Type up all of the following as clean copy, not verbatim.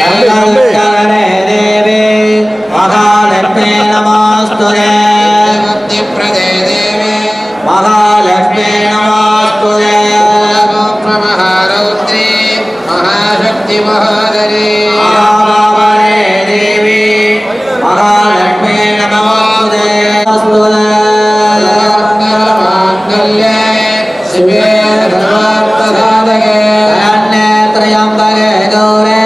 शरणे देवी महालक्ष्मी नमोस्तुते मुक्तिप्रदे देवी महालक्ष्मी नमोस्तुते महारौद्री महाशक्ति महादरी महाभावने देवी महालक्ष्मी नमोस्तुते मांगल्ये शिवे सर्वार्थसाधके शरण्ये त्र्यंबके गौरे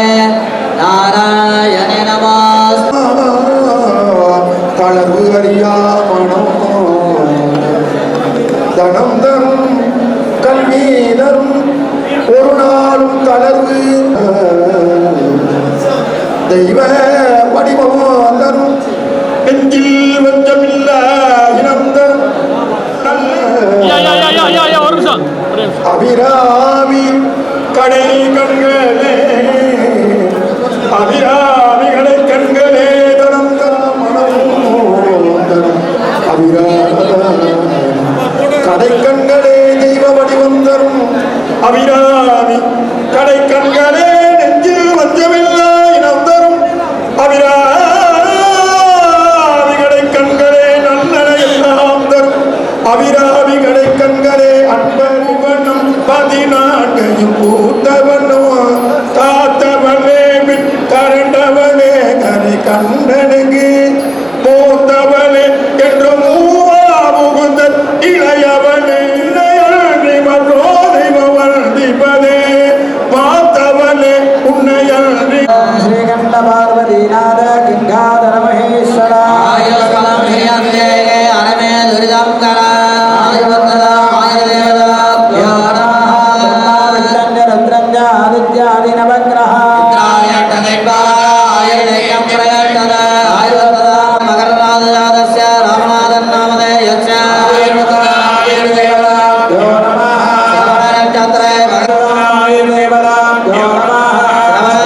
नारायणे नमोस्तुते களவு அறியாமணம் தனம் தரும் கல்வி தரும் ஒரு நாளும் தளர்வு தெய்வ வடிவமோ தரும் நெஞ்சில் வஞ்சமில்ல இனம் தரும் அபிராமி கடை கண்களே அபிராமி கடை கண்களே தனம் தரம் கடை கண்களே தெய்வ வடிவம் தரும் அபிராமி கடை கண்களே நெஞ்சில் வஞ்சமில்லா இனம் தரும் அபிராமி கடை கண்களே நன்னனை எல்லாம் தரும் அபிராமி கடை கண்களே அன்பரிவனும் 14 பூத்தவனும் காத்தவனே பின் கரண்டவனே கரை கண்டனுக்கு மூத்தவனே என்று மூவா முகுந்தன் இளையவனே இளையன்றி மற்றோ தெய்வவன் திபதே பார்த்தவனே உன்னையன்றி श्रीकंठ पार्वती नाथ किंगाधर महेश्वर आयुष्कालं हिरण्ये अनमे दुरितं करा आयुवत्तदा आयुर्देवदा ब्रह्मा रुद्रञ्च आदित्यादि नवग्रह इंद्रायणदेवा आयुर्देयं प्रयच्छदा आयुवत्तदा मकरराजस्य रामनाथन् नामधेयस्य आयुर्देवदा आयुर्देवदा यो नमः नक्षत्रे आयुर्देवदा यो नमः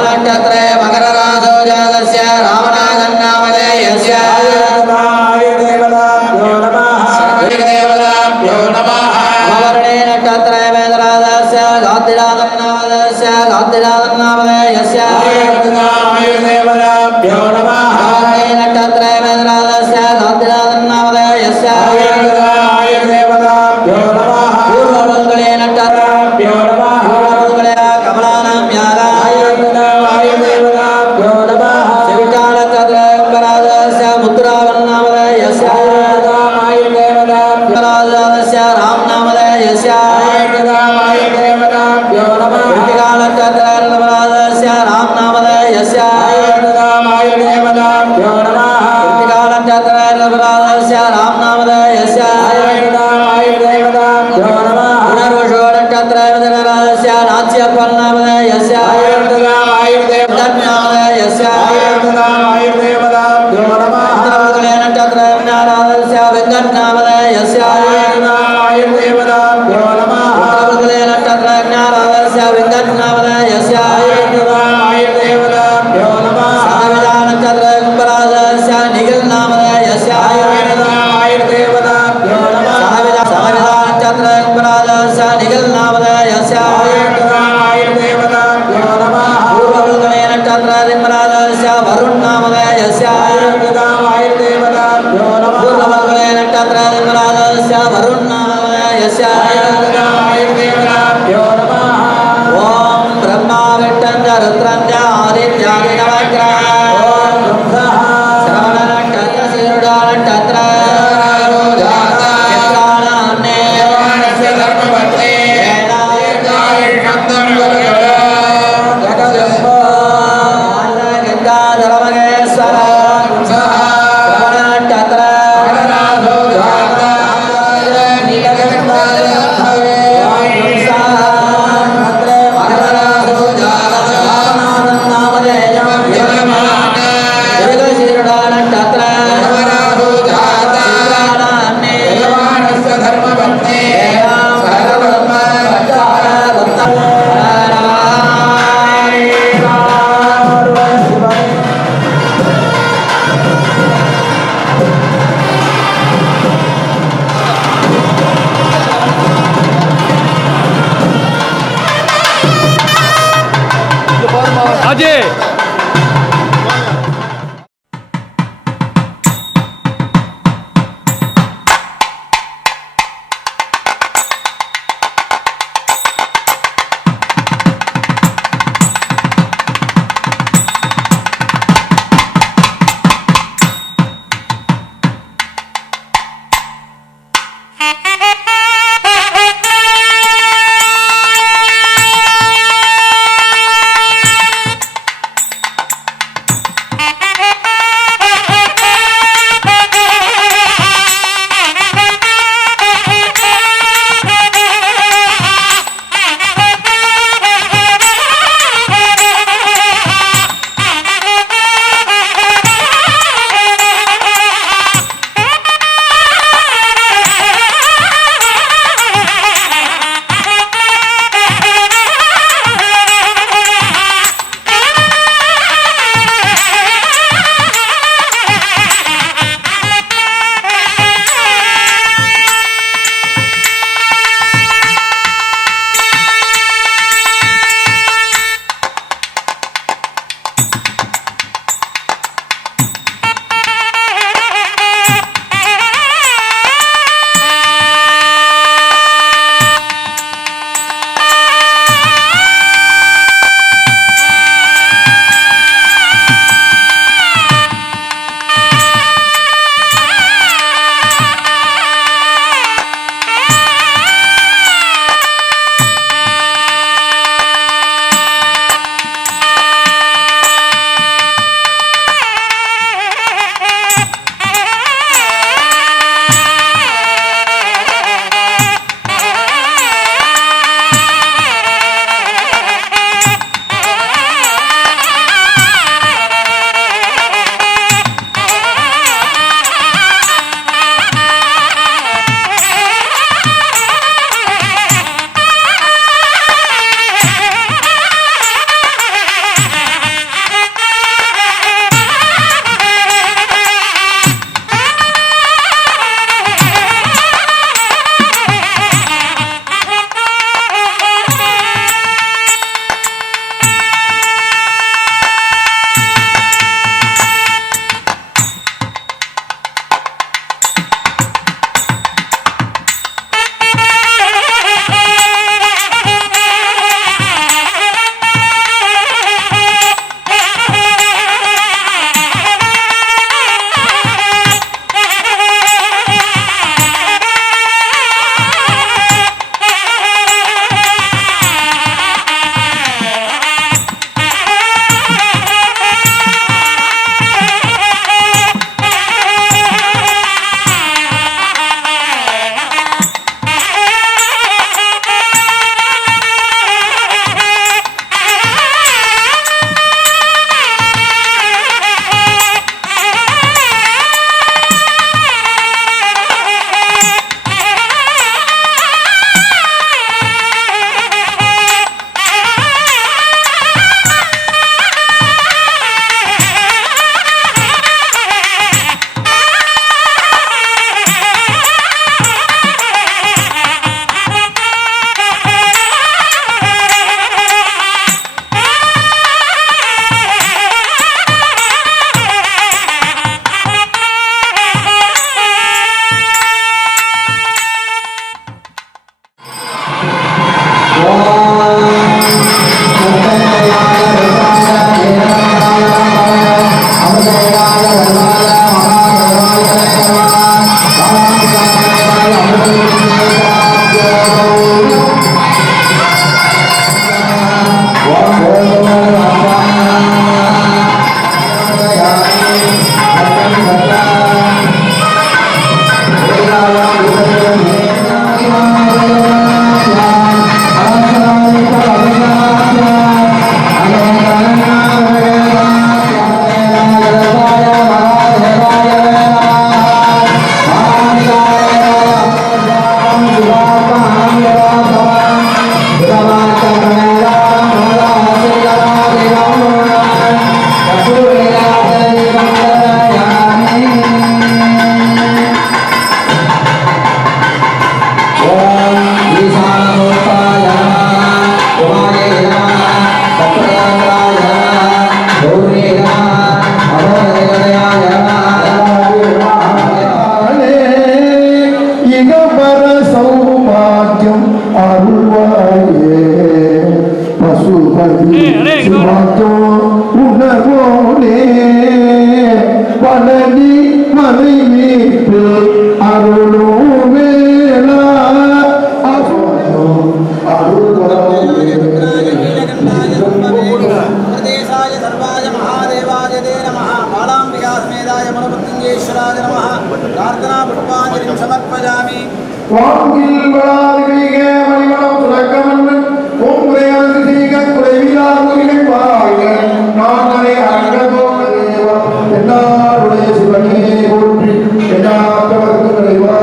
नक्षत्रे मकरराजो जातस्य रामनाथन् नामधेयस्य आयुर्देवदा यो नमः आयुर्देवदा यो नमः अमवर्णे नक्षत्रे वेदराजस्य गात्रिराजन् नामधेयस्य गात्रिराजन् नामधेयस्य आयुर्देवदा यो नमः अमवर्णे नक्षत्रे वेदराजस्य गात्रिराजन् नामधेयस्य आयुर्देवदा यो नमः पूर्वमङ्गले नक्षत्रे यो नमः पूर्वमङ्गले कमलानां यागा आयुर्देवदा यो नमः शिवचालचन्द्रे अम्बराजस्य मुद्रावन् नामधेयस्य आयुर्देवदा राजस्य राम नामधेयस्य आयुर्देवदा यो नमः शिवचालचन्द्रे अम्बराजस्य राम नामधेयस्य आयुर्देवदा यो नमः शिवचालचन्द्रे अम्बराजस्य राम नामधेयस्य आयुर्देवदा यो नमः पुनर्वशो नक्षत्रे वेदराजस्य नाच्यफल नामधेयस्य आयुर्देवदा नामधेयस्य आयुर्देवदा यो नमः उत्तरमङ्गले नक्षत्रे वेदराजस्य वेङ्कट नामधेयस्य आयुर्देवदा यो नमः उत्तरमङ्गले नक्षत्रे वेदराजस्य वेङ्कट नामधेयस्य आयुर्देवदा यो नमः साविदा नक्षत्रे कुम्भराजस्य निखिल नामधेयस्य आयुर्देवदा यो नमः साविदा नक्षत्रे कुम्भराजस्य निखिल नामधेयस्य आयुर्देवदा यो नमः पूर्वमङ्गले नक्षत्रे कुम्भराजस्य वरुण नामधेयस्य आयुर्देवदा यो नमः पूर्वमङ्गले नक्षत्रे कुम्भराजस्य वरुण नामधेयस्य आयुर्देवदा यो नमः ओम ब्रह्मा विष्णु रुद्रञ्च आदित्यादि नवग्रह ओम ब्रह्मः श्रवण नक्षत्र शीर्षा नक्षत्र நட்சத்திர सर्वाय महादेवाय ते नमः बालाम्बिका समेताय मनोमृत्युञ्जयेश्वराय नमः प्रार्थना पुष्पाञ्जलिं समर्पयामि வாங்கில் வளாதிகே மணிமணம் சுரக்கமன்னன் ஓம் உரையாதி சீக குறைவிலார் முருகன் வாழ்க நானே அரங்கதோம் தேவா என்னாருடைய சிவனே போற்றி என்னாட்டவர்க்கு நிறைவா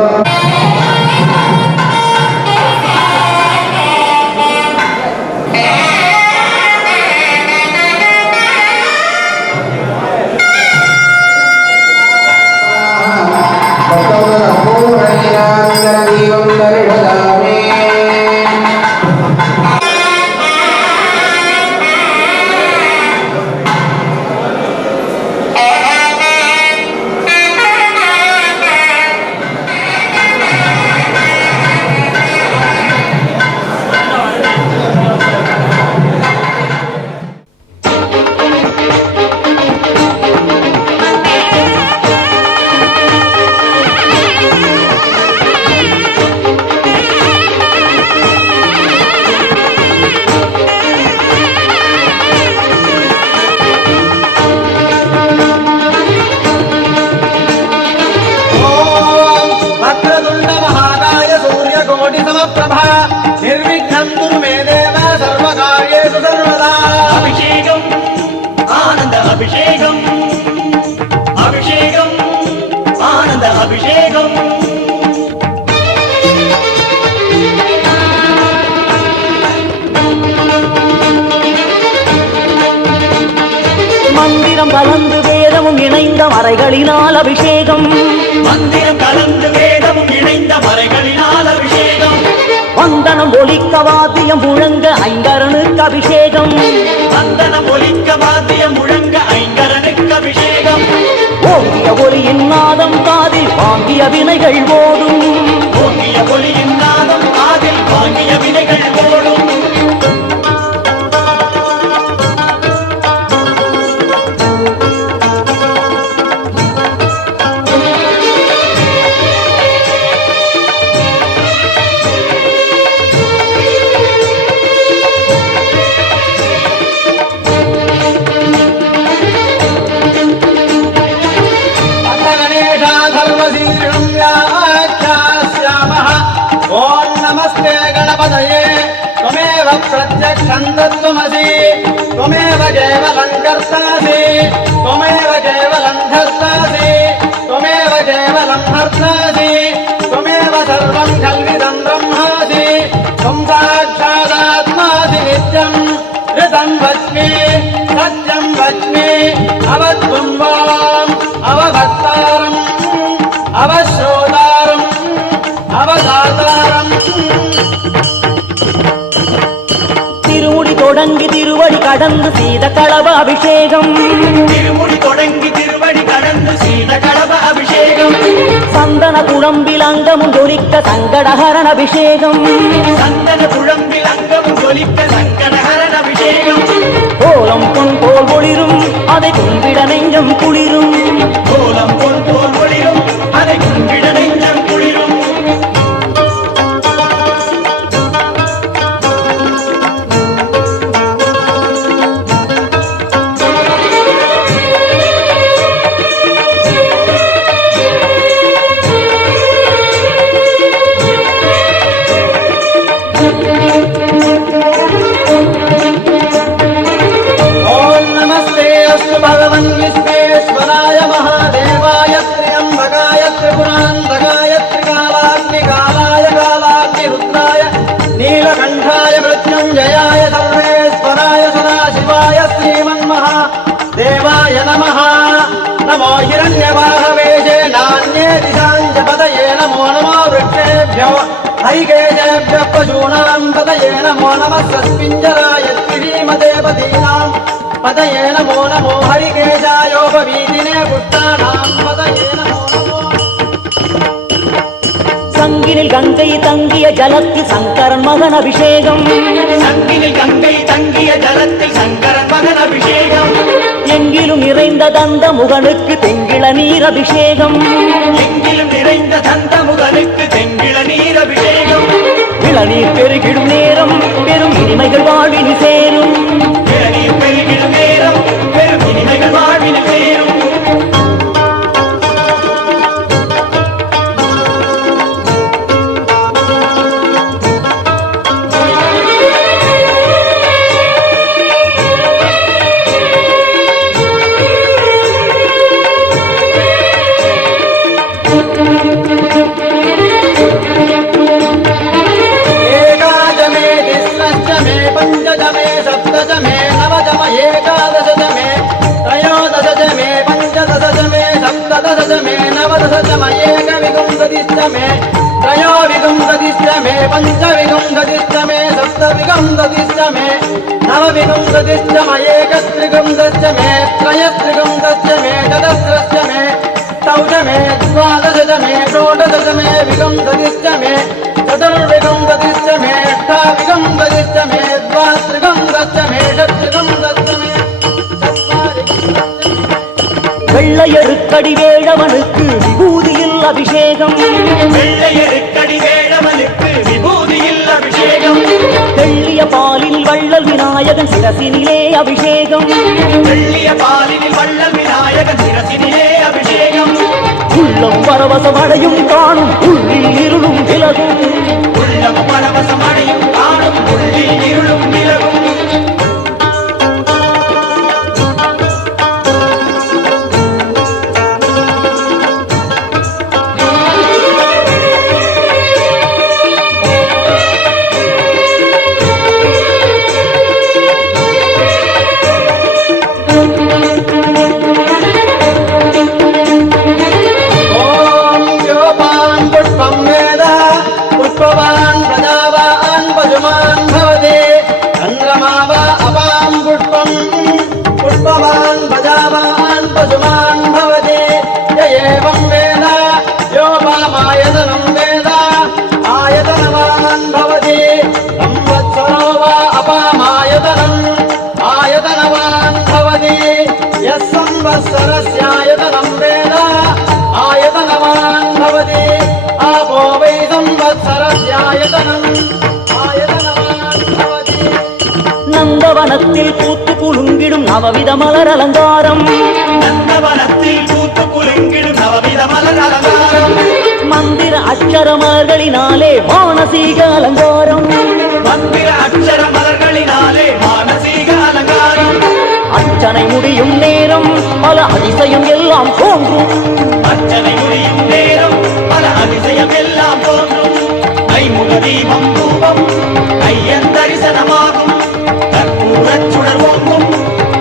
निर्विघ्नं कुरु मे देव सर्वकार्येषु सर्वदा अभिषेकम् आनंद अभिषेकम् अभिषेकम् आनंद अभिषेकम् மந்திரம் கலந்து வேதமும் இணைந்த மறைகளினால் அபிஷேகம் மந்திரம் கலந்து வேதமும் இணைந்த மறைகளினால் அபிஷேகம் வந்தனம் ஒலிக்க வாத்தியம் முழங்க ஐங்கரனுக்கு அபிஷேகம் வந்தனம் ஒலிக்க வாத்தியம் முழங்க ஐங்கரனுக்கு அபிஷேகம் ஓங்கிய ஒலியின் நாதம் காதில் வாங்கிய வினைகள் ஓடும் ஓங்கிய ஒலியின் நாதம் காதில் வாங்கிய வினைகள் ஓடும் प्रत्यक्षं तत्त्वमसि त्वमेव केवलं कर्तासि त्वमेव केवलं धर्तासि त्वमेव केवलं हर्तासि त्वमेव सर्वं खल्विदं ब्रह्मासि त्वं साक्षादात्मासि नित्यं ऋतं वच्मि सत्यं वच्मि अवद्वं वाम् अवभक्तारम् अवश्रोतारम् अवदातारम् திருமுடி தொடங்கி திருவடி கடந்து சீத களப அபிஷேகம் திருமுடி தொடங்கி திருவடி கடந்து சீத களப அபிஷேகம் சந்தன குழம்பில் அங்கமும் ஜொலிக்க சங்கடஹரன் அபிஷேகம் சந்தன குழம்பில் அங்கமும் ஜொலிக்க சங்கடஹரன் அபிஷேகம் கோலம் பொன் போல் ஒளிரும் அதை கும்பிட நெஞ்சம் குளிரும் கோலம் பொன் போல் ஒளிரும் அதை கும்பிட நெஞ்சம் குளிரும் भगवन् विश्वेश्वराय महादेवाय त्र्यम्बकाय त्रिपुरान्तकाय त्रिकालाग्निकालाय कालाग्निरुद्राय नीलकण्ठाय मृत्युञ्जयाय सर्वेश्वराय सदाशिवाय श्रीमन्महादेवाय नमः नमो हिरण्यवाहवेशे नान्ये दिशाञ्च पतये नमो नमो वृक्षेभ्यो हरिकेशेभ्यः पशूनां पतये नमो नमः सस्मिञ्जराय श्रीमते पदीनाम् पतये नमो नमो हरिकेशायोपवीतिने पुष्टानां पतये नमो नमो சங்கினில் கங்கை தங்கிய ஜலத்தில் சங்கரன் மகன் அபிஷேகம் சங்கினில் கங்கை தங்கிய ஜலத்தில் சங்கரன் மகன் அபிஷேகம் எங்கிலும் நிறைந்த தந்த முகனுக்கு தெங்கிள நீர் அபிஷேகம் எங்கிலும் நிறைந்த தந்த முகனுக்கு தெங்கிள நீர் அபிஷேகம் இளநீர் பெருகிடும் நேரம் பெரும் இனிமைகள் வாழ்வினி சேரும் இளநீர் பெருகிடும் நேரம் பெரும் ददिष्टमयेक विगुंसदिष्ट मे त्रयो विगुंसदिष्ट मे पंच विगुंसदिष्ट मे सप्त विगुंसदिष्ट मे नव विगुंसदिष्ट मयेक त्रिगुंसदिष्ट मे त्रय त्रिगुंसदिष्ट मे चतुस्रश्च मे तौज मे द्वादश मे षोडश मे विगुंसदिष्ट मे चतुर्विगुंसदिष्ट मे अष्टाविगुंसदिष्ट मे द्वात्रिगुंसदिष्ट मे षट्त्रिगुंसदिष्ट मे வெள்ளையருக்கடி வேழவனுக்கு விபூதியில் அபிஷேகம் வெள்ளையருக்கடி வேடவனுக்கு விபூதியில் அபிஷேகம் வெள்ளிய பாலில் வள்ளல் விநாயகன் சிரசினிலே அபிஷேகம் வெள்ளிய பாலினில் வள்ளல் விநாயகன் சிரசினிலே அபிஷேகம் உள்ளம் பரவசமடையும் காணும் உள்ளில் இருளும் விலகும் உள்ளம் பரவசமடையும் காணும் உள்ளில் இருளும் விலகும் संवत्सरस्यायतनं वेद आयतनवान् भवति आपो वै संवत्सरस्यायतनं आयतनवान् भवति நந்தவனத்தில் பூத்து குலுங்கிடும் நவவித மலர் அலங்காரம் நந்தவனத்தில் பூத்து குலுங்கிடும் நவவித மலர் அலங்காரம் மந்திர அக்ஷர மலர்களினாலே மானசீக அலங்காரம் மந்திர அக்ஷர மலர்களினாலே மானசீக அலங்காரம் அர்ச்சனை முடியும் நேரம் பல அதிசயம் எல்லாம் தோன்றும் அர்ச்சனை முடியும் நேரம் பல அதிசயம் எல்லாம் தோன்றும் ஐமுக தீபம் தூபம் ஐயன் தரிசனமாகும் கற்பூரச் சுடர் ஓங்கும்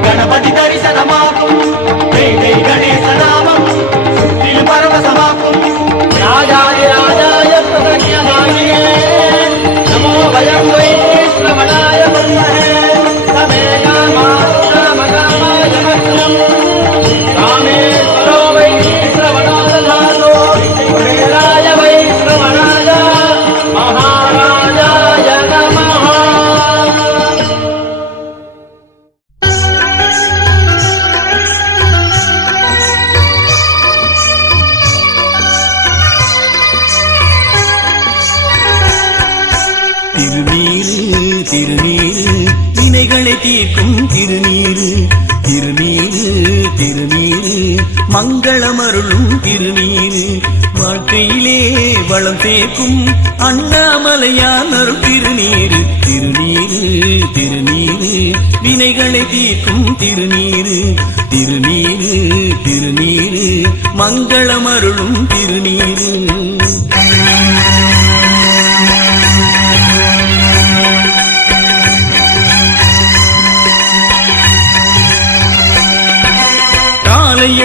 கணபதி தரிசனமாகும் வேதை கணேச நாமம் சுற்றில் பரவசமாக்கும் राजाय प्रसन्नाय नमो वयं वै श्रवणाय कुर्महे समेयामाय मत्रम् कामेश्वरो वै श्रवणादधातो कुबेराय वै श्रवणाय महाराजाय नमः திருநீரு திருநீரு வினைகளை தீர்க்கும் திருநீரு திருநீரு திருநீரு மங்களமருளும் திருநீரு வாழ்க்கையிலே வளம் சேர்க்கும் அண்ணாமலையான் அருள் திருநீரு திருநீரு திருநீரு வினைகளை தீர்க்கும் திருநீரு திருநீரு திருநீரு மங்களமருளும் திருநீரு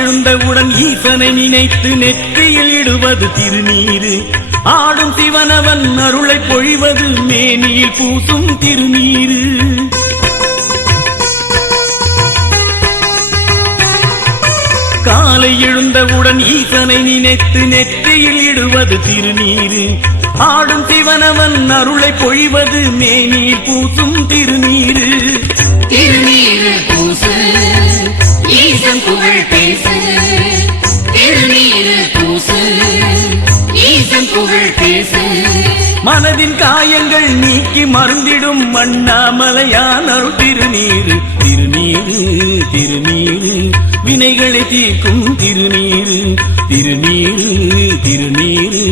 எழுந்தவுடன் ஈசனை நினைத்து நெற்றியில் இடுவது திருநீரு ஆடும் சிவனவன் அருளை பொழிவது மேனியில் பூசும் திருநீரு காலை எழுந்தவுடன் ஈசனை நினைத்து நெற்றியில் இடுவது திருநீரு ஆடும் சிவனவன் அருளை பொழிவது மேனியில் பூசும் திருநீரு திருநீரு பூசு ஈசன் புகழ் பேசு திருநீரு பூசு ஈசன் புகழ் பேசு மனதின் காயங்கள் நீக்கி மருந்திடும் அண்ணாமலையான் அருள் திருநீரு திருநீரு திருநீரு வினைகளை தீர்க்கும் திருநீரு திருநீரு திருநீரு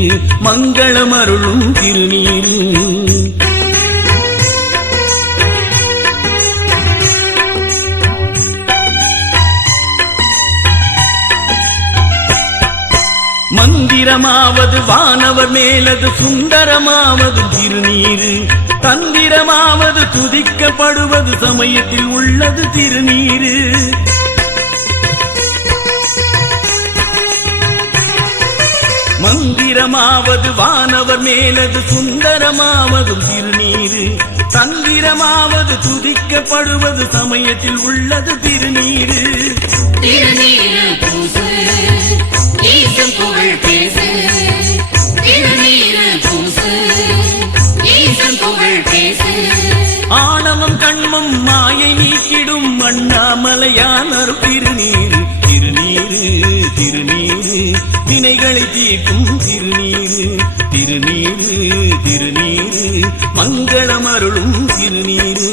மங்களமருளும் திருநீரு மந்திரமாவது வானவர் மேலது சுந்தரமாவது திருநீரு தந்திரமாவது துதிக்கப்படுவது சமயத்தில் உள்ளது திருநீரு மந்திரமாவது வானவர் மேலது சுந்தரமாவதும் திருநீரு தந்திரமாவது துதிக்கப்படுவது சமயத்தில் உள்ளது திருநீரு திருநீரு பூசு ஈசன் புகழ் பேசு திருநீரு பூசு ஈசன் புகழ் பேசு ஆணவம் கண்மம் மாயை நீக்கிடும் அண்ணாமலையானர் திருநீரு திருநீரு திருநீரு வினைகளை தீர்க்கும் திருநீரு திருநீரு திருநீரு மங்களம் அருளும் திருநீரு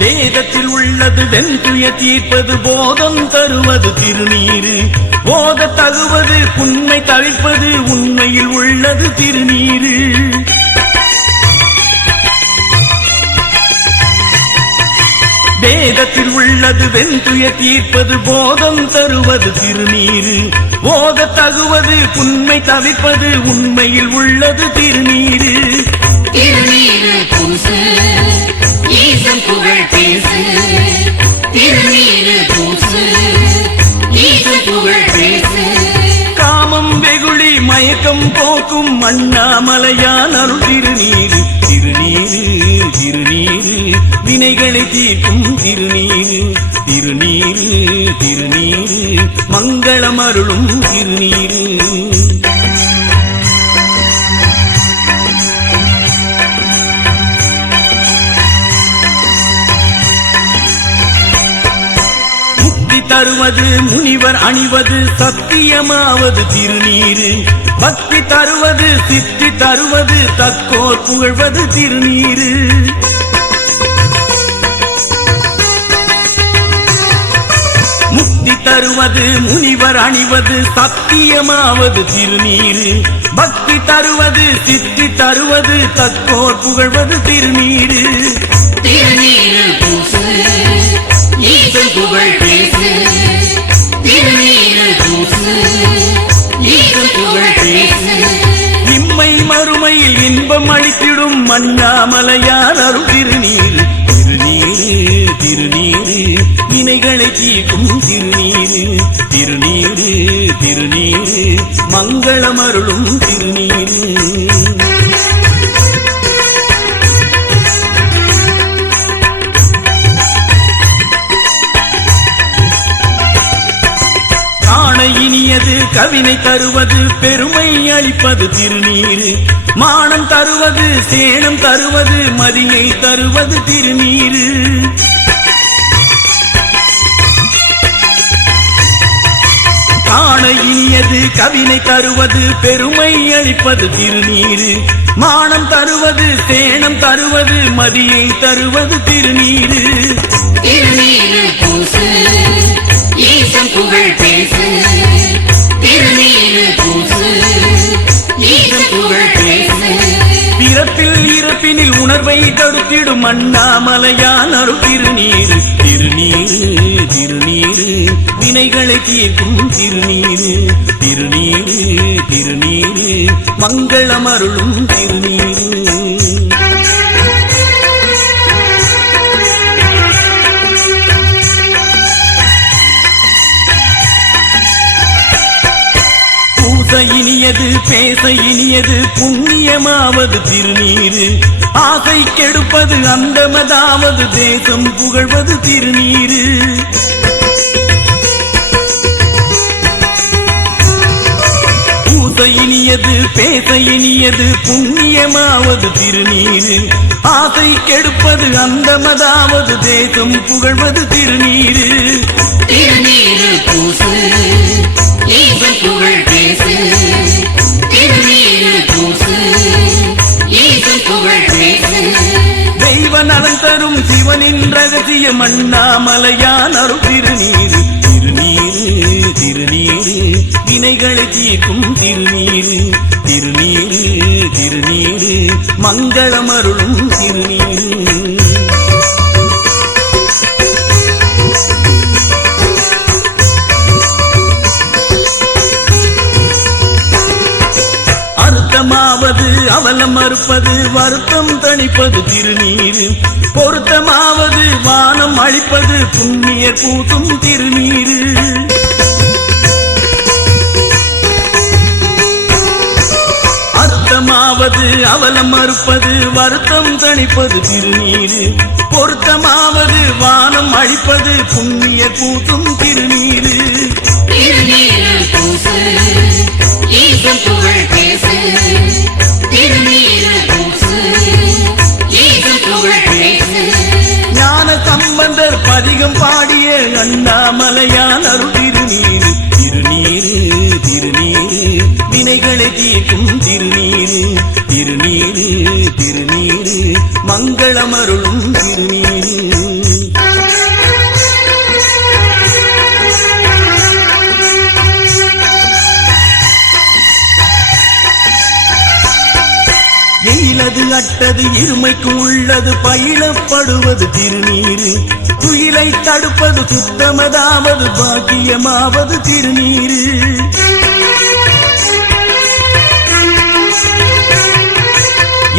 வேதத்தில் உள்ளது வெண்துய தீர்ப்பது போதம் தருவது திருநீரு போத தகுவது உண்மை தவிர்ப்பது உண்மையில் உள்ளது திருநீரு வேதத்தில் உள்ளது வெண்துய தீர்ப்பது போதம் தருவது திருநீரு போத தகுவது உண்மை தவிர்ப்பது உண்மையில் உள்ளது திருநீரு திருநீரு பூசு ஈசன் புகழ் பேசு திருநீரு பூசு ஈசன் புகழ் பேசு காமம் வெகுளி மயக்கம் போக்கும் அண்ணாமலையான் அருள் திருநீரு திருநீரு திருநீரு வினைகளை தீர்க்கும் திருநீரு திருநீரு திருநீரு மங்களம் அருளும் திருநீரு தருவது முனிவர் அணிவது சத்தியமாவது திருநீரு பக்தி தருவது சித்தி தருவது தக்கோர் புகழ்வது திருநீரு முக்தி தருவது முனிவர் அணிவது சத்தியமாவது திருநீரு பக்தி தருவது சித்தி தருவது தக்கோர் புகழ்வது திருநீரு திருநீரு பூசு ஈசன் புகழ் பேசு திருநீரு பூசு ஈசன் புகழ் பேசு இம்மை மறுமையில் இன்பம் அளித்திடும் அண்ணாமலையார் அருள் திருநீரு திருநீரு திருநீரு வினைகளை தீர்க்கும் திருநீரு திருநீரு திருநீரு மங்களம் அருளும் திருநீரு இனியது கவினை தருவது பெருமை அளிப்பது திருநீரு மானம் தருவது சேனம் தருவது மதியை தருவது திருநீரு காண இனியது கவினை தருவது பெருமை அளிப்பது திருநீரு மானம் தருவது சேனம் தருவது மதியை தருவது திருநீரு திருநீரு பூசு ஈசன் புகழ் பேசு திருநீரு பூசு ஈசன் புகழ் பேசு பிறப்பில் இறப்பினில் உணர்வை தடுத்திடும் அண்ணாமலையான் அருள் திருநீரு திருநீரு திருநீரு வினைகளை தீர்க்கும் திருநீரு திருநீரு திருநீரு மங்களம் அருளும் திருநீரு இனியது பேச இனியது புண்ணியமாவது திருநீரு ஆசை கெடுப்பது அந்தமதாவது தேசம் புகழ்வது திருநீரு பூச இனியது பேச இனியது புண்ணியமாவது திருநீரு ஆசை கெடுப்பது அந்தமதாவது தேசம் புகழ்வது திருநீரு திருநீரு பூசு ஈசன் புகழ் பேசு திருநீரு பூசு ஈசன் புகழ் பேசு தெய்வ நலன் தரும் சிவனின் ரகசியம் அண்ணாமலையான் அருள் திருநீரு திருநீரு திருநீரு வினைகளை தீர்க்கும் திருநீரு திருநீரு திருநீரு மங்களம் அருளும் திருநீரு அர்த்தமாவது அவலம் மறுப்பது வருத்தம் தணிப்பது திருநீரு பொருத்தமாவது வானம் அளிப்பது புண்ணியர் பூசும் திருநீரு அர்த்தமாவது அவலம் மறுப்பது வருத்தம் தணிப்பது திருநீரு பொருத்தமாவது வானம் அளிப்பது புண்ணியர் பூசும் திருநீரு திருநீரு பூசு ஈசன் புகழ் பேசு திருநீரு பூசு ஈசன் புகழ் பேசு ஞான சம்பந்தர் பதிகம் பாடிய அண்ணாமலையான் அருள் திருநீரு திருநீரு திருநீரு வினைகளை தீர்க்கும் திருநீரு திருநீரு திருநீரு மங்களமருளும் திருநீரு எயிலது அட்டது இருமைக்கு உள்ளது பயிலப்படுவது திருநீரு துயிலை தடுப்பது சுத்தமதாவது பாக்கியமாவது திருநீரு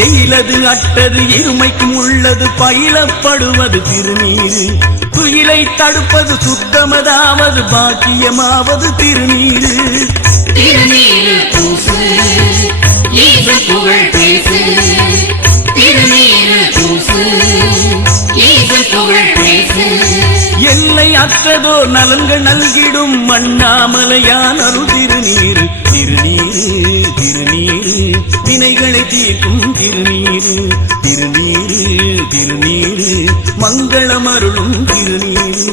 எயிலது அட்டது இருமைக்கும் உள்ளது பயிலப்படுவது திருநீரு துயிலை தடுப்பது சுத்தமதாவது பாக்கியமாவது திருநீரு திருநீரு பூசு ஈசன் புகழ் பேசு திருநீரு பூசு ஈசன் புகழ் பேசு எல்லை அற்றதோ நலன்கள் நல்கிடும் அண்ணாமலையான் அருள் திருநீரு திருநீரு திருநீரு வினைகளை தீர்க்கும் திருநீரு திருநீரு திருநீரு மங்களமருளும் திருநீரு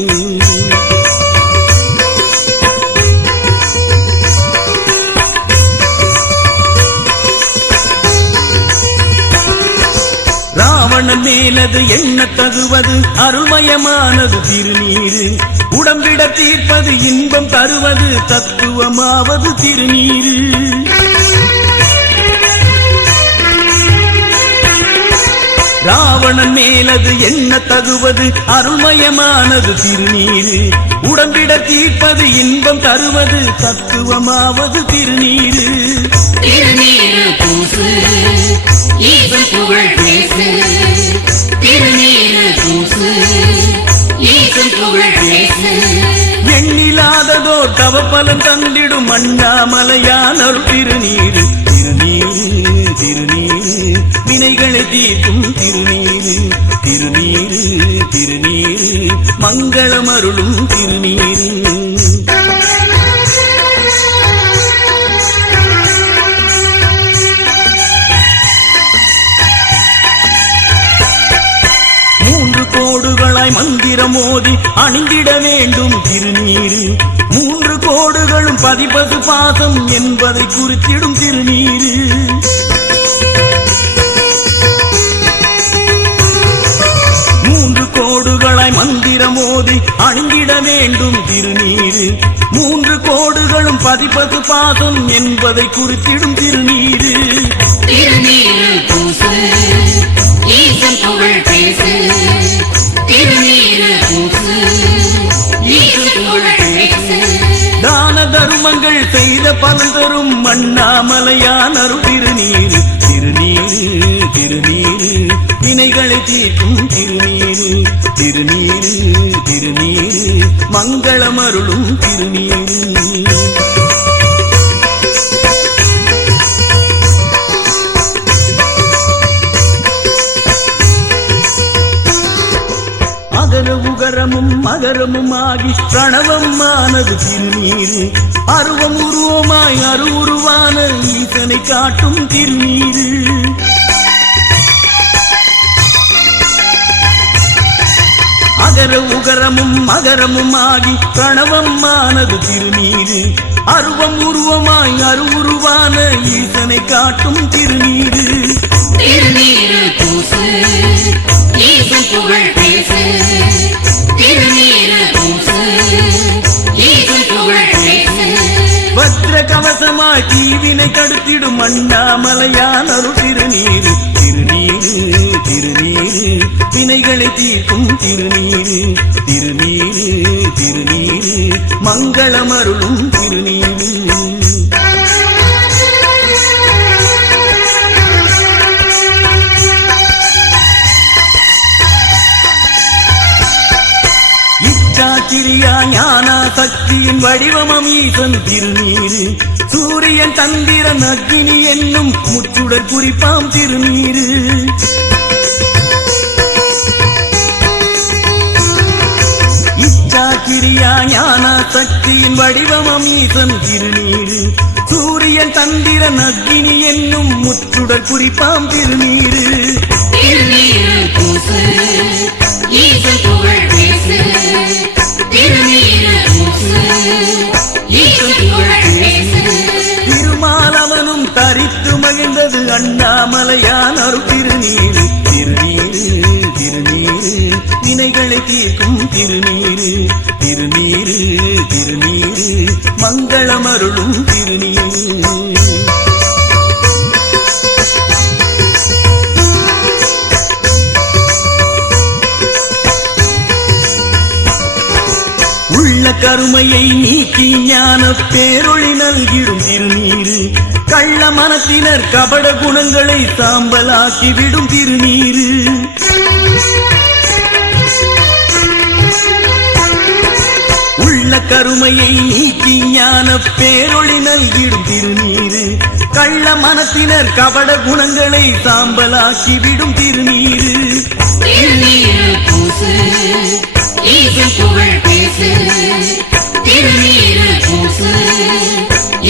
ராவணன் மேலது எண்ண தகுவது அருள்மயமானது திருநீரு உடம்பிட தீர்ப்பது இன்பம் தருவது தத்துவமாவது திருநீரு ராவணன் மேலது எண்ண தகுவது அருள்மயமானது திருநீரு உடம்பிட தீர்ப்பது இன்பம் தருவது தத்துவமாவது திருநீரு திருநீரு பூசு ஈசன் புகழ் பேசு திருநீரு பூசு ஈசன் புகழ் பேசு எண்ணிலாததோ தவப்பலன் தந்திடும் அண்ணாமலையான் அருள் திருநீரு திருநீரு திருநீரு வினைகளை தீர்க்கும் திருநீரு திருநீரு திருநீரு மங்களமருளும் திருநீரு கோடுகளாய் மந்திரம் மோதி அணிந்திட வேண்டும் திருநீரு 3 கோடுகளும் பதிபது பாசம் என்பதை குறித்திடும் திருநீரு கோடுகளாய் மந்திரம் மோதி அணிந்திட வேண்டும் திருநீரு 3 கோடுகளும் பதிபது பாசம் என்பதை குறித்திடும் திருநீரு திருநீரு பூசு ஈசன் புகழ் பேசு திருநீரு பூசு ஈசன் புகழ் பேசு தான தருமங்கள் செய்த பலன் தரும் அண்ணாமலையான் அருள் திருநீரு திருநீரு திருநீரு வினைகளை தீர்க்கும் திருநீரு திருநீரு திருநீரு மங்களமருளும் திருநீரு உகரமும் மகரமும் ஆகி பிரணவம் ஆனது திருநீரு அருவம் உருவமாய் அருவுருவான ஈசனை காட்டும் திருநீரு அகர உகரமும் மகரமும் ஆகி பிரணவம் ஆனது திருநீரு அருவம் உருவமாய் அருவுருவான ஈசனை காட்டும் திருநீரு திருநீரு பூசு ஈசன் புகழ் பேசு திருநீரு பூசு ஈசன் புகழ் பேசு வஜ்ர கவசமாய் தீவினை தடுத்திடும் அண்ணாமலையான் அருள் திருநீரு திருநீரு திருநீரு வினைகளை தீர்க்கும் திருநீரு திருநீரு திருநீரு மங்களமருளும் திருநீரு வடிவமம் ஈசன் திருநீரு சூரியன் சந்திரன் அக்னி என்னும் முச்சுடர் குறிப்பாம் திருநீரு இச்சா கிரியா ஞான சக்தியின் வடிவமம் ஈசன் திருநீரு சூரியன் சந்திரன் அக்னி என்னும் முச்சுடர் குறிப்பாம் திருநீரு திருநீரு பூசு ஈசன் புகழ் பேசு திருநீரு பூசு ஈசன் புகழ் பேசு திருமாலவனும் தரித்து மகிழ்ந்தது அண்ணாமலையான் அருள் திருநீரு திருநீரு திருநீரு வினைகளை தீர்க்கும் திருநீரு திருநீரு திருநீரு மங்களம் அருளும் திருநீரு உள்ள கருமையை நீக்கி ஞான பேரொளி நல்கிடும் திருநீரு கள்ள மனத்தினர் கபட குணங்களை சாம்பலாக்கி விடும் திருநீரு உள்ள கருமையை நீக்கி ஞான பேரொளி நல்கிடும் திருநீரு கள்ள மனத்தினர் கபட குணங்களை சாம்பலாக்கி விடும் திருநீரு திருநீரு பூசு ஈசன் புகழ் பேசு திருநீரு பூசு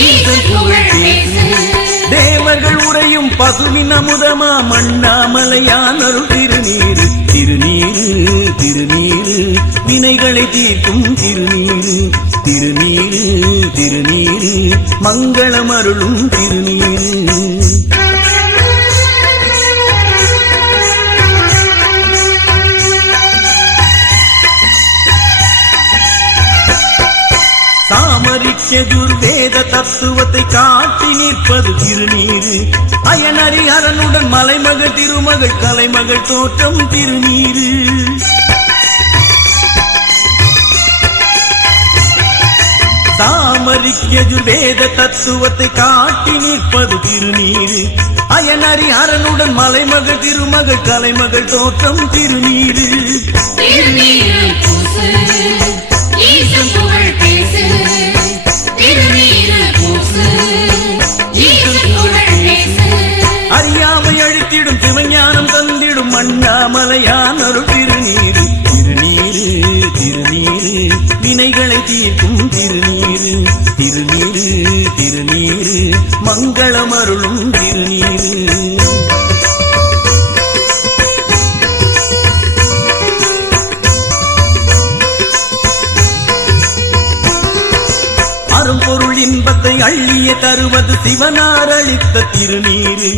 ஈசன் புகழ் பேசு தேவர்கள் உரையும் பசுவின் அமுதமா மண்ணாமலையான் அருள் திருநீரு திருநீரு திருநீரு வினைகளை தீர்க்கும் திருநீரு திருநீரு திருநீரு மங்களம் அருளும் திருநீரு சாமரிக்க துர்வேத தத்துவத்தை காட்டி நிற்பது திருநீரு அயனரி அரனுடன் மலைமகள் திருமகள் கலைமகள் தோற்றம் திருநீரு சாமரிக்க துர்வேத தத்துவத்தை காட்டி நிற்பது திருநீரு அயனரி அரனுடன் மலைமகள் திருமகள் கலைமகள் தோற்றம் திருநீரு திருநீரு பூசு ஈசன் புகழ் பேசு திருநீரு பூசு ஈசன் புகழ் பேசு அறியாமை அழித்திடும் சிவஞானம் தந்திடும் அண்ணாமலையான் அருள் திருநீரு திருநீரு திருநீரு வினைகளை தீர்க்கும் திருநீரு திருநீரு திருநீரு மங்களம் அருளும் திருநீரு அரும்பொருள் இன்பத்தை அள்ளிய தருவது சிவனார் அளித்த திருநீரு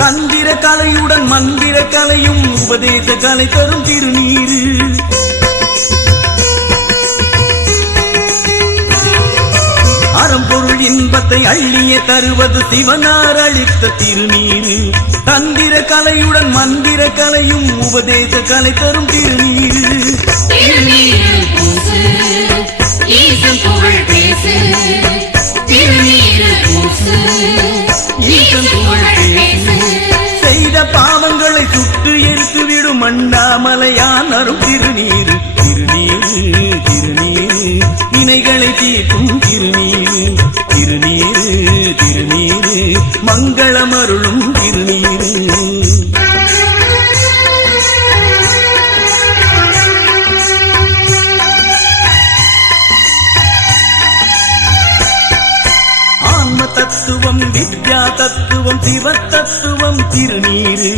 தந்திர கலையுடன் மந்திர கலையும் உபதேச கலை தரும் திருநீரு அரும்பொருள் இன்பத்தை அள்ளிய தருவது சிவனார் அளித்த திருநீரு தந்திர கலையுடன் மந்திர கலையும் உபதேச கலை தரும் திருநீரு திருநீரு பூசு ஈசன் புகழ் பேசு திருநீரு பூசு ஈசன் புகழ் பேசு செய்த பாவங்களை சுட்டு எரித்து விடும் அண்ணாமலையான் அருள் திருநீரு திருநீரு திருநீரு வினைகளை தீர்க்கும் திருநீரு திருநீரு திருநீரு மங்களம் அருளும் திருநீரு தத்துவம் வித்யா தத்துவம் சிவ தத்துவம் திருநீரு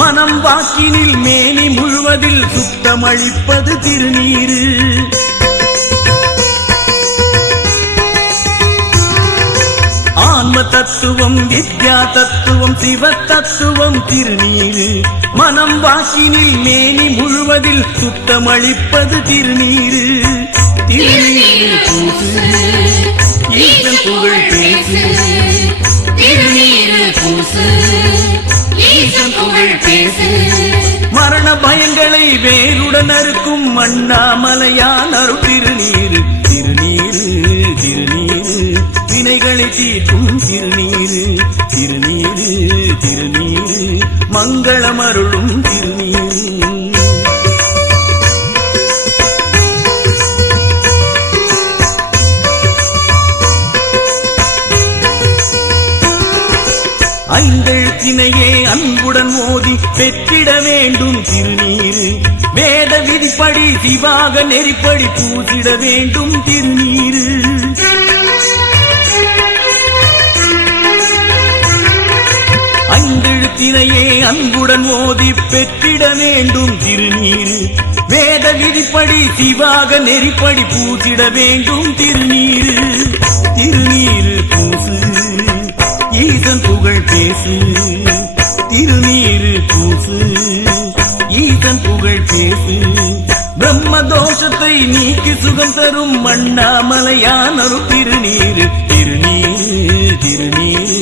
மனம் வாக்கினில் மேனி முழுவதில் சுத்தமளிப்பது திருநீரு ஆன்ம தத்துவம் வித்யா தத்துவம் சிவ தத்துவம் திருநீரு மனம் வாக்கினில் மேனி முழுவதில் சுத்தமளிப்பது திருநீரு திருநீரு பூசு ஈசன் புகழ் பேசு திருநீரு பூசு ஈசன் புகழ் பேசு மரண பயங்களை வேருடன் அறுக்கும் அண்ணாமலையான் அருள் திருநீரு திருநீரு திருநீரு வினைகளை தீர்க்கும் திருநீரு திருநீரு திருநீரு மங்களம் அருளும் திருநீரு அன்புடன் மோதி பெற்றிட வேண்டும் திருநீரு வேத விதிப்படி சிவாக நெறிப்படி பூசிட வேண்டும் திருநீரு ஐந்தெழுத்தினையே அன்புடன் மோதி பெற்றிட வேண்டும் திருநீரு வேத விதிப்படி சிவாக நெறிப்படி பூசிட வேண்டும் திருநீரு திருநீரு பூசு ஈசன் புகழ் பேசு திருநீரு பூசு ஈசன் புகழ் பேசு பிரம்ம தோஷத்தை நீக்கி சுகம் தரும் அண்ணாமலையான் அருள் திருநீரு திருநீரு திருநீரு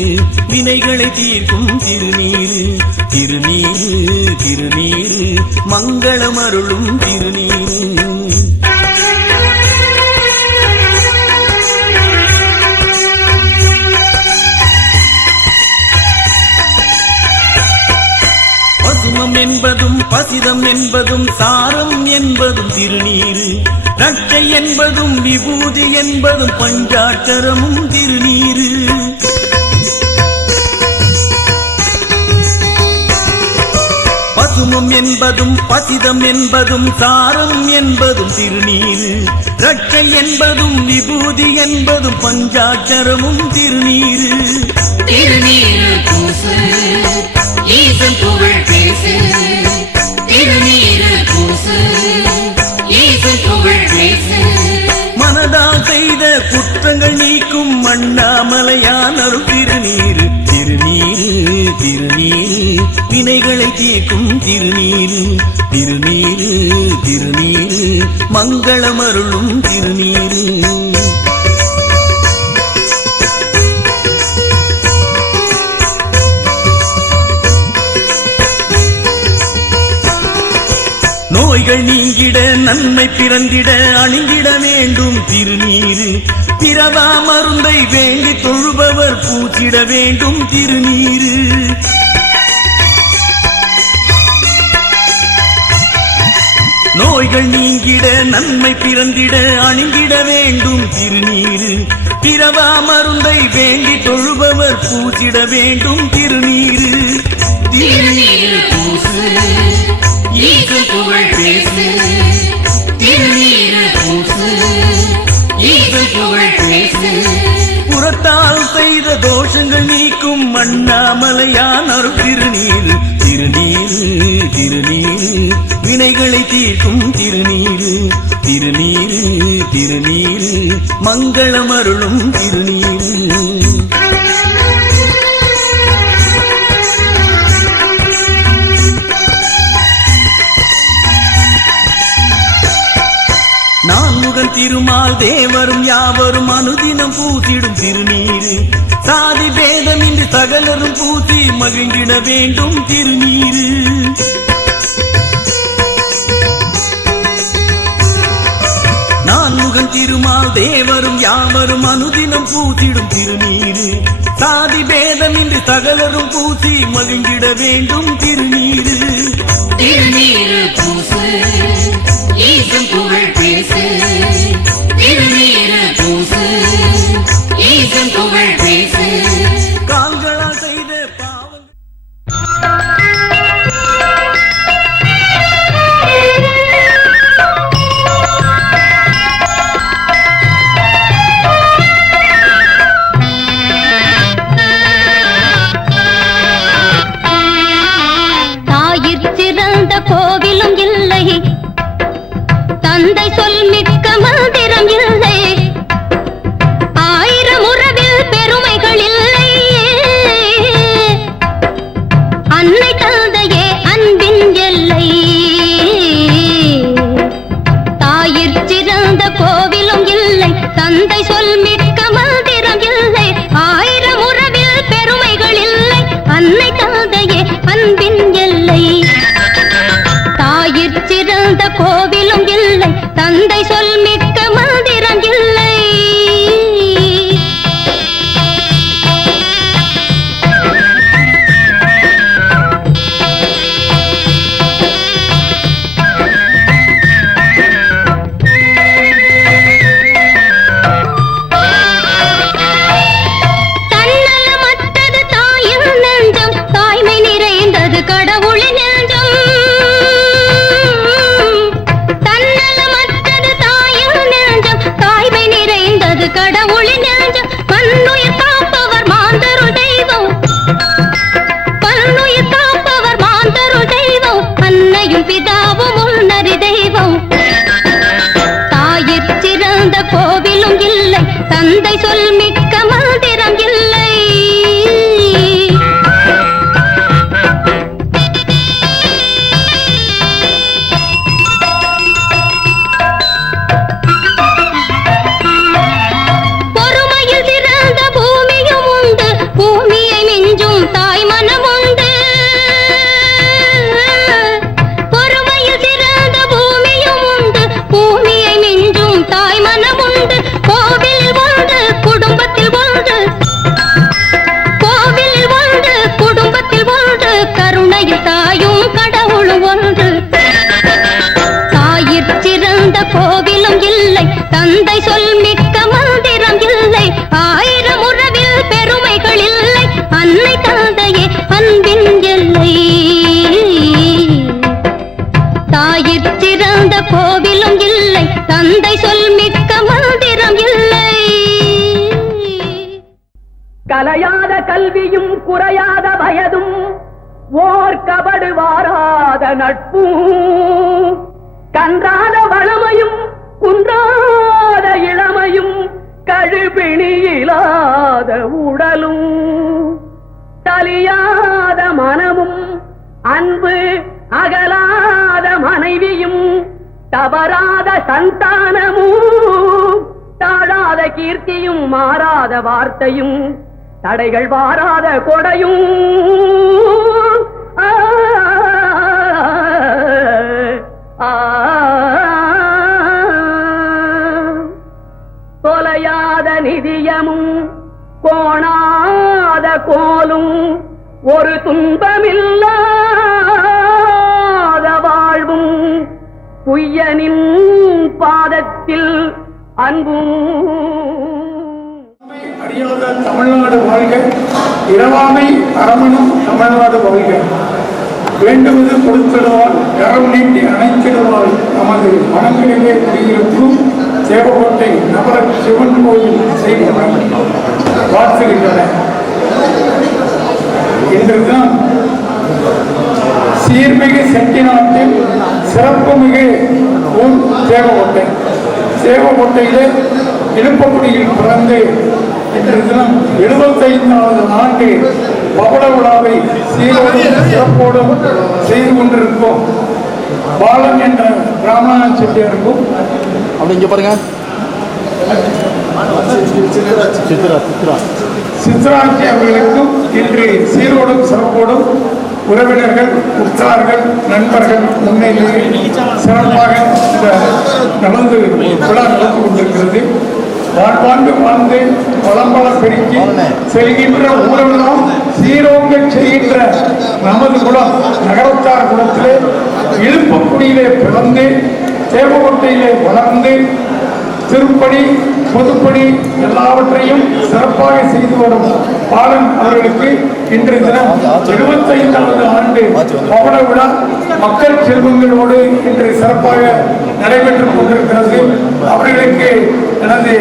வினைகளை தீர்க்கும் திருநீரு திருநீரு திருநீரு மங்களம் அருளும் திருநீரு பசுமம் என்பதும் பசிதம் என்பதும் சாரம் என்பதும் திருநீரு ரட்சை என்பதும் விபூதி என்பதும் பஞ்சாட்சரமும் திருநீரு பசுமம் என்பதும் பசிதம் என்பதும் சாரம் என்பதும் திருநீரு ரட்சை என்பதும் விபூதி என்பதும் பஞ்சாட்சரமும் திருநீரு திருநீரு பூசு ஈசன் புகழ் பேசு திருநீரு பூசு ஈசன் புகழ் பேசு மனதால் செய்த குற்றங்கள் நீக்கும் அண்ணாமலையான் அருள் திருநீரு திருநீரு திருநீரு வினைகளை தீர்க்கும் திருநீரு திருநீரு திருநீரு மங்களம் அருளும் திருநீரு நோய்கள் நீங்கிட நன்மை பிறந்திட அணிந்திட வேண்டும் திருநீரு பிறவா மருந்தை வேண்டி தொழுபவர் பூச்சிட வேண்டும் திருநீரு நோய்கள் நீங்கிட நன்மை பிறந்திட அணிந்திட வேண்டும் திருநீரு பிறவா மருந்தை வேண்டி தொழுபவர் பூச்சிட வேண்டும் திருநீரு திருநீரு பூசு ஈசன் புகழ் பேசு திருநீரு பூசு ஈசன் புகழ் பேசு புறத்தால் செய்த தோஷங்கள் நீக்கும் அண்ணாமலையான் அருள் திருநீரு திருநீரு திருநீரு வினைகளை தீர்க்கும் திருநீரு திருநீரு திருநீரு மங்களம் அருளும் திருநீரு நான்முகன் திருமால் தேவரும் யாவரும் அனுதினம் பூசிடும் திருநீரு சாதி பேதமின்றி சகலரும் பூசி மகிழ்ந்திட வேண்டும் திருநீரு நான்முகன் திருமால் தேவரும் யாவரும் அனுதினம் பூசிடும் திருநீரு சாதி பேதமின்றி சகலரும் பூசி மகிழ்ந்திட வேண்டும் திருநீரு திருநீரு பூசு ஈசன் புகழ் பேசு திருநீரு பூசு ஈசன் புகழ் பேசு கால்களால் செய்த பாவம் தந்தை சொல் மிக்க மந்திரம் இல்லை. பொறுமையில் சிறந்த பூமியும் உண்டு, பூமியை மிஞ்சும் தாய் மனம் உண்டு. பொறுமையில் சிறந்த பூமியும் உண்டு, பூமியை மிஞ்சும் தாய் மனம் உண்டு. கோவிலில் ஒன்று, குடும்பத்தில் ஒன்று, கோவிலில் ஒன்று, குடும்பத்தில் ஒன்று, கருணையில் தாயும் கடவுளும் ஒன்று. தாயிற் சிறந்த கோவிலும் இல்லை, தந்தை சொல் மிக்க மந்திரம் இல்லை. ஆயிரம் உறவில் பெருமைகள் இல்லை, அன்னை தந்தையே அன்பின் எல்லை. தாயிற் சிறந்த கோவிலும் இல்லை, தந்தை சொல் மிக்க மந்திரம் இல்லை. கலையாத கல்வியும் குறையாத வயதும் ஓர் கபடு வாராத நட்பும் கன்றாத வளமையும் குன்றாத இளமையும் கழுபிணியிலாத உடலும் தலியாத மனமும் அன்பு அகலாத மனைவியும் தவறாத சந்தானமும் தாழாத கீர்த்தியும் மாறாத வார்த்தையும் தடைகள் வாராத கொடையும் தொலையாத நிதியமும் கோணாத கோலும் ஒரு துன்பமில்லாத வாழ்வும் குய்யனின் பாதத்தில் அன்பும். அறியாத தமிழ்நாடு வாழ்க, இரவாமை அரமணம் தமிழ்நாடு வாழ்க. வேண்டுவது கொடுத்திடுவாள், கரம் நீட்டி அணைத்திடுவாள். நமது மனங்களிலே குடியிருக்கும் தேவகோட்டை நவர சிவன் கோயில் செய்திகள் வாழ்த்துகின்றன. இன்றுதான் சீர்மிகு செட்டிநாட்டில் சிறப்புமிகு ஊர் தேவகோட்டை. தேவகோட்டையிலே இழுப்பக்குடியில் பிறந்து இன்று தினம் 75வது ஆண்டு பவள விழாவை சீரோடும் சிறப்போடும் செய்து கொண்டிருக்கும் பாலன் என்ற ராமநாதன் செட்டியாருக்கும் அப்படி இங்க பாருங்க சித்ராட்சி அவர்களுக்கும் இன்று சீரோடும் சிறப்போடும் உறவினர்கள், உற்றார்கள், நண்பர்கள் முன்னிலையில் சிறப்பாக இந்த நடந்து விழா நடந்து கொண்டிருக்கிறது. வாழ்வாண்டு வாழ்ந்து வளம்பல பெருக்கி செல்கின்ற ஊரெல்லாம் சீரோங்க செய்கின்ற நமது குலம் நகரத்தார் குலத்திலே இழுப்பக்குடியிலே பிறந்து தேவகோட்டையிலே வளர்ந்து திருப்பணி பொதுப்பணி எல்லாவற்றையும் சிறப்பாக செய்து வரும் பாலன் அவர்களுக்கு இன்று தினம் 25வது ஆண்டு பவள விழா மக்கள் செல்வங்களோடு இன்று சிறப்பாக நடைபெற்றுக் கொண்டிருக்கிறது. அவர்களுக்கு எனது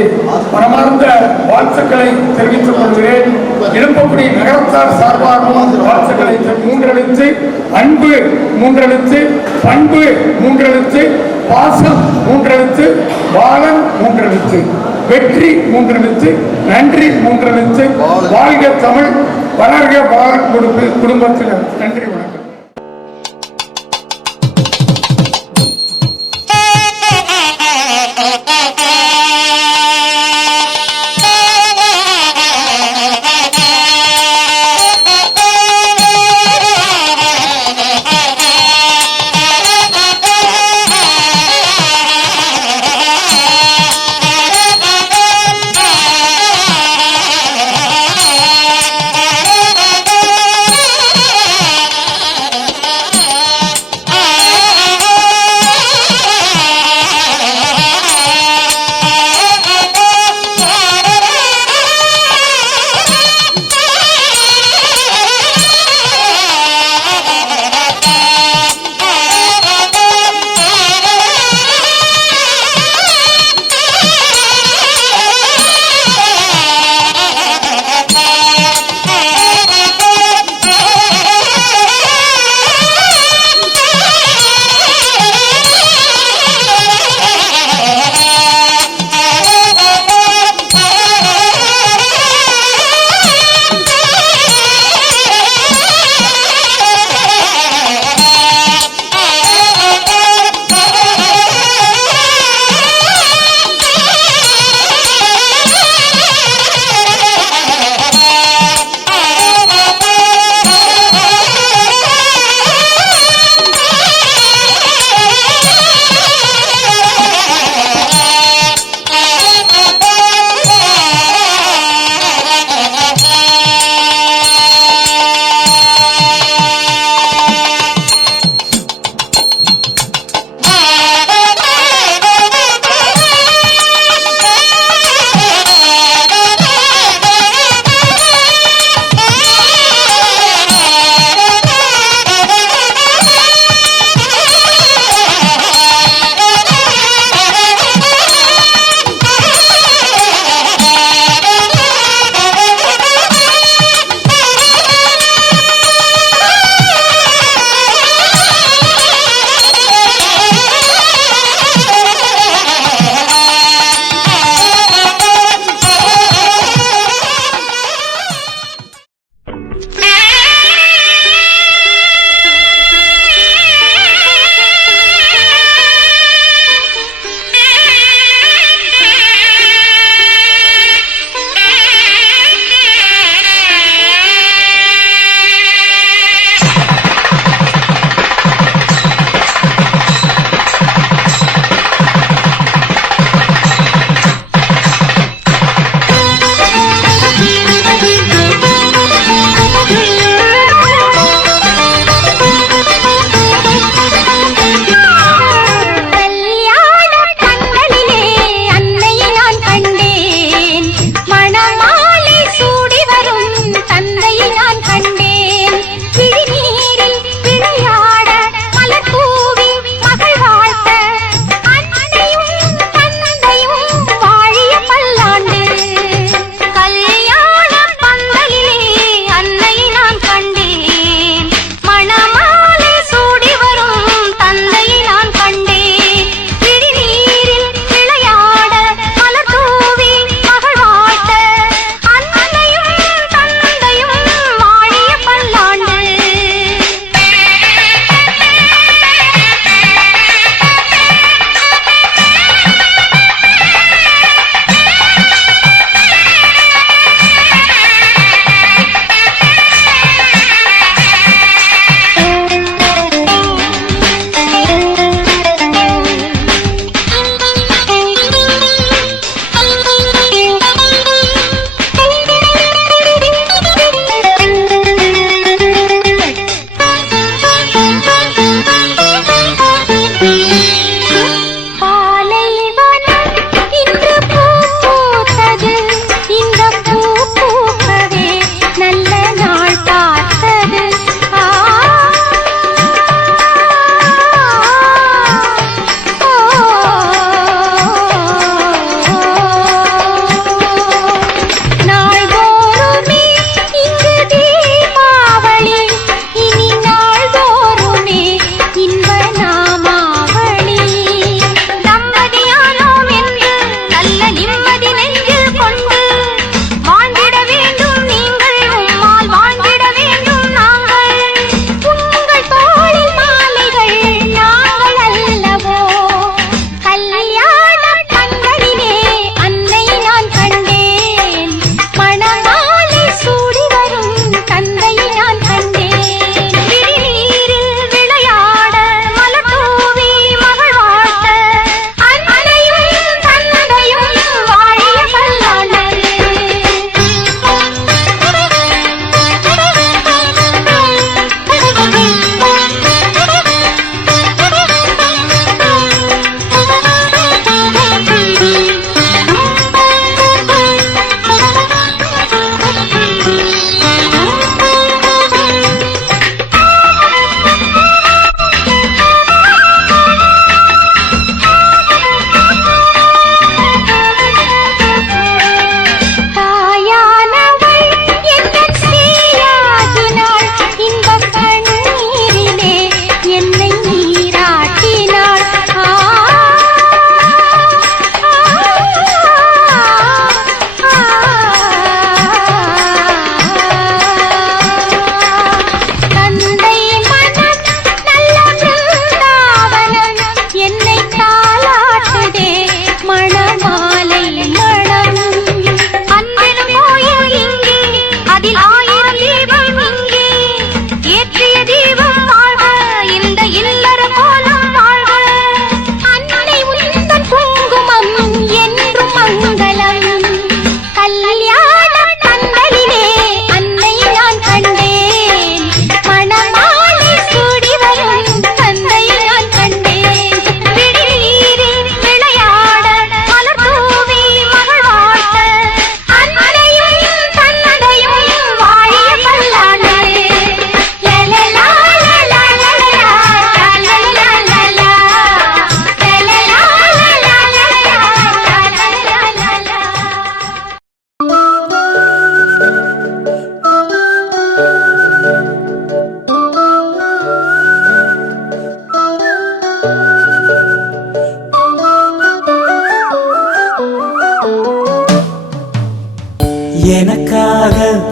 மனமார்ந்த வாழ்த்துக்களை தெரிவித்துக் கொள்கிறேன். இழுப்பக்குடி நகரத்தார் சார்பாகவும் வாழ்த்துக்களை 3 எழுத்து, அன்பு 3 எழுத்து, பண்பு 3 எழுத்து, பாசம் 3 எழுத்து, பாலன் 3 எழுத்து, வெற்றி 3 எழுத்து, நன்றி 3 எழுத்து. வாழ்க தமிழ், வளர்க பாலன் குடும்பத்தினர். நன்றி, வணக்கம்.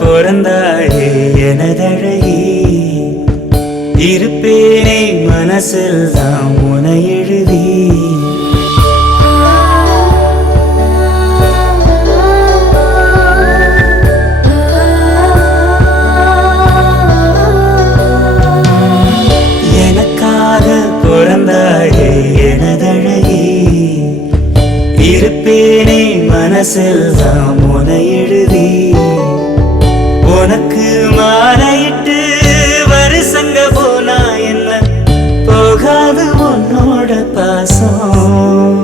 பிறந்தாயே எனதழகி இருப்பேனே மனசில் தான் உனை எழுதி எனக்காக பிறந்தாயே எனதழகி இருப்பேனே மனசில் தான் உனை எழுதி உனக்கு மாலையிட்டு வருஷங்க போனா என்ன போகாது உன்னோட பாசம்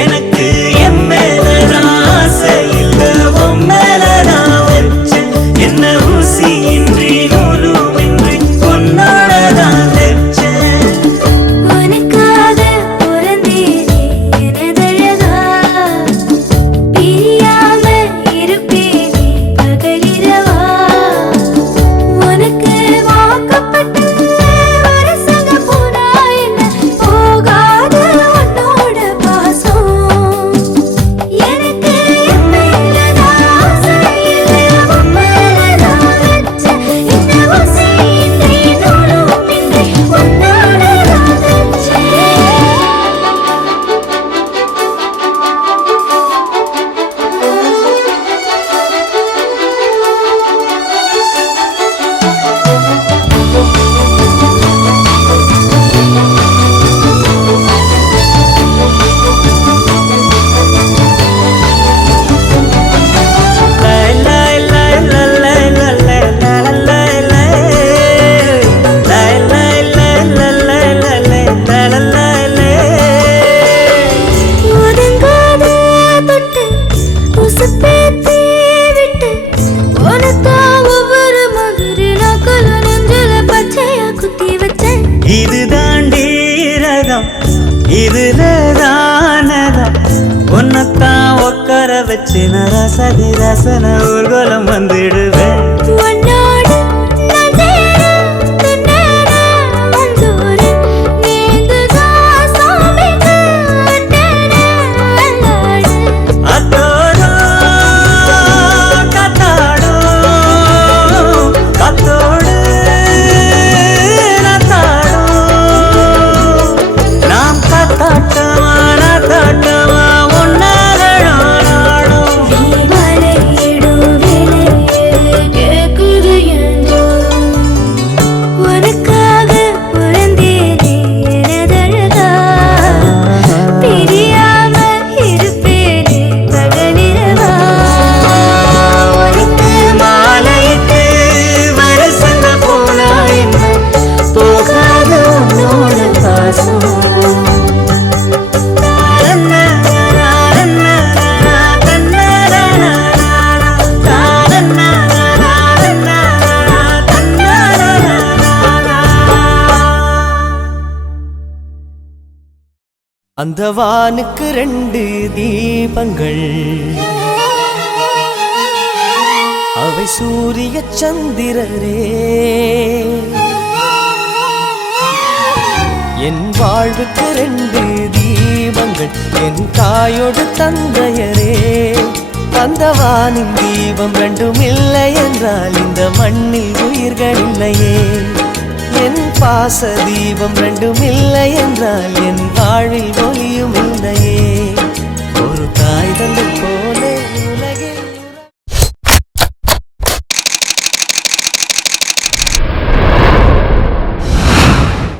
எனக்கு என் மேலதான் ஆசை இல்ல உன் மேலதான் வச்சேன் என்ன ஊசி இன்றி நூலும் இன்றி உன்னோடதான் வச்சேன் உனக்காக பிறந்தேனே எனதழகா பிரியாம இருப்பேனே பகலிரவா உனக்கு வாக்கப்பட்ட வருஷங்க போனா என்ன போகாது உன்னோட பாசம் எனக்கு என் மேலதான் ஆசை இல்லை உன் மேலதான் வச்சேன் என்ன ஊசி இன்றி நூலும் இன்றி உன்னோடதான் வச்சேன் ஒதுங்காத தொட்டு உசுப்பேத்தி விட்டு உனக்கா ஒவ்வொரு மாதிரி நாக்குல நெஞ்சில பச்சையா குத்தி வச்சேன் இது தாண்டி ரகம் இதுல தானதம் உன்னத்தான் உட்கார வச்சு ரசதி ரசன ஊர்வலம் வந்துடுவேன் உன்னோடு நான் சேர தின்னேன மஞ்சூரு நீந்துதான் சாமிக்கு அட்டேன அல்லாடு அத்தோடும் கத்தாடும் கத்தோடு நத்தாடும் நாம் கத்தாட்டமா நத்தாட்டமா ஒன்னாடும் மலையிடும் விலையே கேக்குது என்றோ உனக்காக பிறந்தேனே எனதழகா பிரியாம இருப்பேனே பகலிரவா உனக்கு மாலையிட்டு வருஷங்க போனா என்ன போகாத உன்னோட பாசம் அந்த வானுக்கு 2 தீபங்கள் அவை சூரிய சந்திரரே என் வாழ்வுக்கு 2 தீபங்கள் என் தாயோடு தந்தையரே அந்த வானின் தீபம் 2ம் இல்லை என்றால் இந்த மண்ணில் உயிர்கள் இல்லையே என் பாச தீபம் 2ம் இல்லை என்றால் என் வாழ்வில் ஒளியும்